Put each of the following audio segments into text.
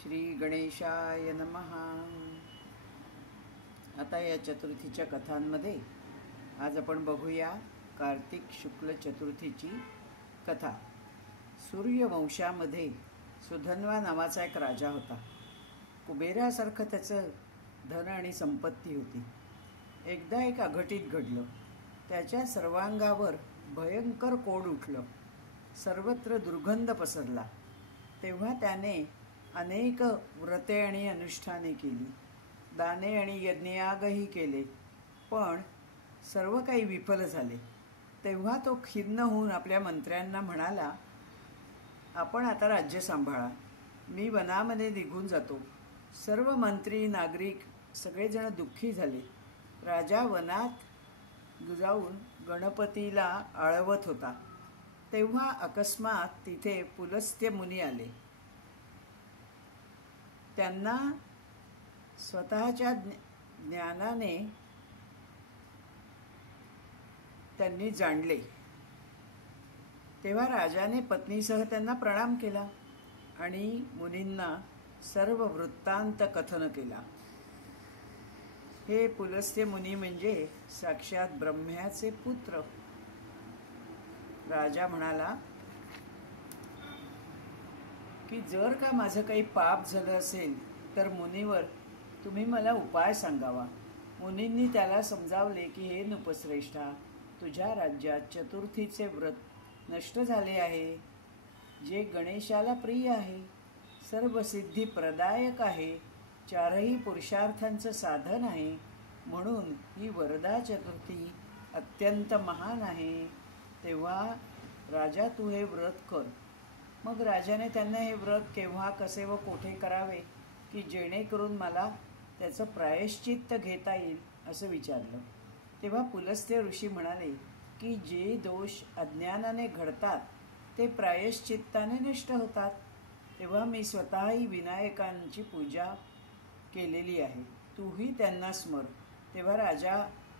श्री गणेशाय नमः। आता या चतुर्थीच्या कथांमध्ये आज आपण बघूया कार्तिक शुक्ल चतुर्थीची कथा। सूर्यवंशामध्ये सुधन्वा नावाचा एक राजा होता। कुबेरासारखं त्याचं धन आणि संपत्ती होती। एकदा एक अघटित घडलं। त्याच्या सर्वांगावर भयंकर कोड उठलं, सर्वत्र दुर्गंध पसरला। तेव्हा त्याने अनेक व्रते आणि अनुष्ठाने केली, दाने आणि यज्ञयागही केले, पण सर्व काही विफल झाले। तेव्हा तो खिन्न होऊन आपल्या मंत्र्यांना म्हणाला, आपण आता राज्य सांभाळा, मी वनामध्ये निघून जातो। सर्व मंत्री नागरिक सगळेजण दुःखी झाले। राजा वनात जाऊन गणपतीला आळवत होता, तेव्हा अकस्मात तिथे पुलस्त्य मुनी आले। त्यांना स्वतःच्या ज्ञानाने त्यांनी जाणले। तेव्हा राजाने पत्नीसह त्यांना प्रणाम केला आणि मुनींना सर्व वृत्तांत कथन केला। हे पुलस्त्य मुनी म्हणजे साक्षात ब्रह्म्याचे पुत्र। राजा म्हणाला की जर का माझं काही पाप झालं असेल तर मुनीवर तुम्ही मला उपाय सांगावा। मुनींनी त्याला समजावले की हे नृपश्रेष्ठा, तुझ्या राज्यात चतुर्थीचे व्रत नष्ट झाले आहे, जे गणेशाला प्रिय आहे, सर्व सिद्धी प्रदायक आहे, चारही पुरुषार्थांचं साधन आहे, म्हणून ही वरदा चतुर्थी अत्यंत महान आहे। तेव्हा राजा तू हे व्रत कर। मग राजाने त्यांना हे व्रत केव्हा, कसे व कोठे करावे की जेणेकरून मला त्याचं प्रायश्चित्त घेता येईल असं विचारलं। तेव्हा पुलस्त्य ऋषी म्हणाले की जे दोष अज्ञानाने घडतात ते प्रायश्चित्ताने नष्ट होतात। तेव्हा मी स्वतःही विनायकांची पूजा केलेली आहे, तूही त्यांना स्मर। तेव्हा राजा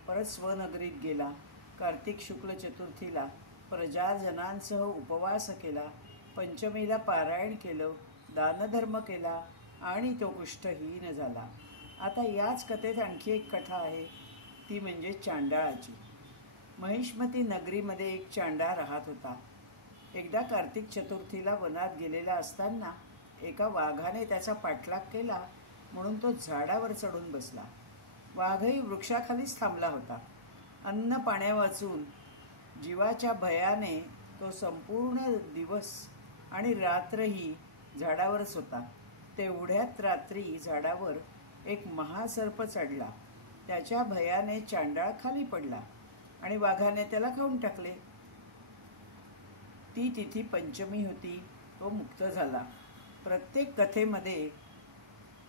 परत स्वनगरीत गेला। कार्तिक शुक्ल चतुर्थीला प्रजाजनांसह उपवास केला, पंचमीला पारायण केलं, दानधर्म केला आणि तो कुष्ठहीन झाला। आता याच कथेत आणखी एक कथा आहे, ती म्हणजे चांडाळाची। महिष्मती नगरीमध्ये एक चांडाळ राहत होता। एकदा कार्तिक चतुर्थीला वनात गेलेला असताना एका वाघाने त्याचा पाठलाग केला, म्हणून तो झाडावर चढून बसला। वाघही वृक्षाखालीच थांबला होता। अन्न पाण्या वाचून जीवाच्या भयाने तो संपूर्ण दिवस आणि रात्रही झाडावरच होता। तेवढ्यात रात्री झाडावर एक महासर्प चढला। त्याच्या भयाने चांडाळ खाली पडला आणि वाघाने त्याला खाऊन टाकले। ती तिथी पंचमी होती, तो मुक्त झाला। प्रत्येक कथेमध्ये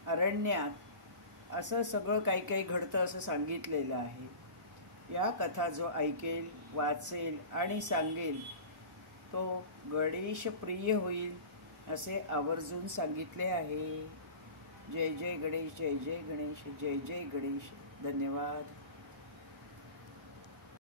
अरण्यात असं सगळं काही काही घडतं असं सांगितलेलं आहे। या कथा जो ऐकेल, वाचेल आणि सांगेल तो गणेश प्रिय होईल असे आवर्जून सांगितले आहे। जय जय गणेश, जय जय गणेश, जय जय गणेश। धन्यवाद।